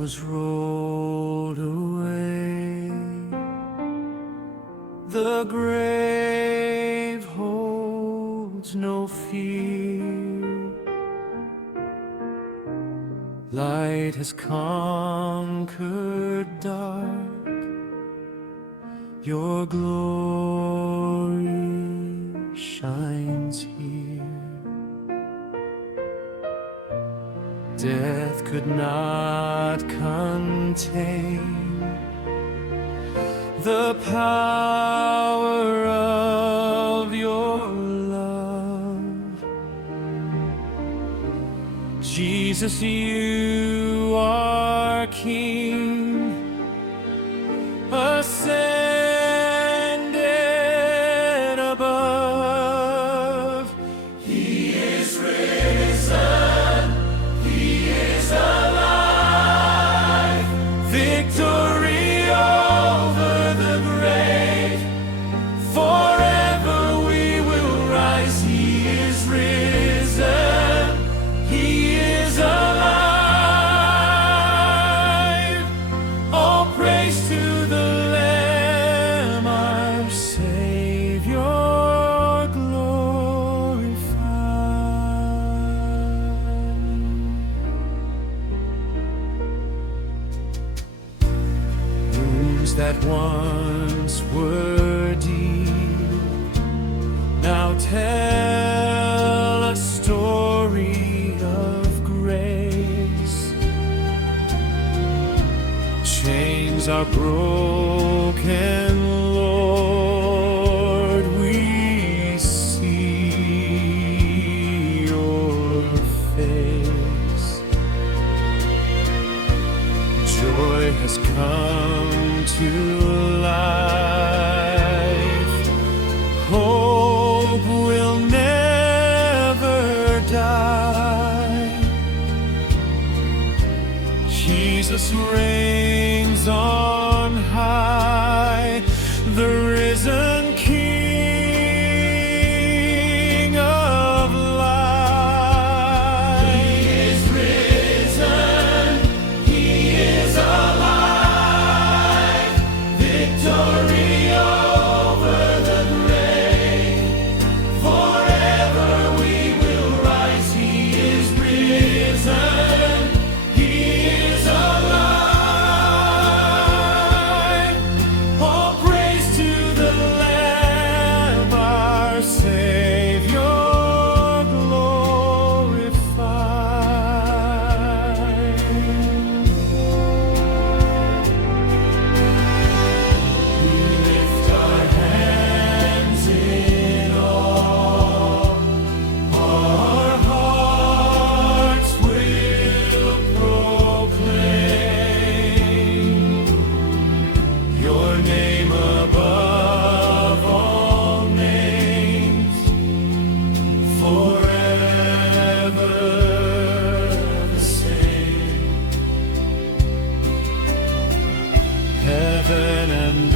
was rolled away, the grave holds no fear. Light has conquered dark, your glory shines here. Death could not contain the power of your love. Jesus, you are King, ascended above. He is risen, He is alive. Victory over the grave, forever we will rise. He is risen, He is alive. All praise to the Lamb, our Savior glorified. Wounds that once were deep now tell a story of grace. Chains are broken, Lord, we see your face. Joy has come to life. Hope will never die. Jesus reigns on high, the risen King of life. He is risen, He is alive. Victory over the grave, forever we will rise. He is risen, He is alive. All praise to the Lamb, our Savior glorified. We lift our hands in awe, our hearts will proclaim your name above all names, forever the same. Heaven and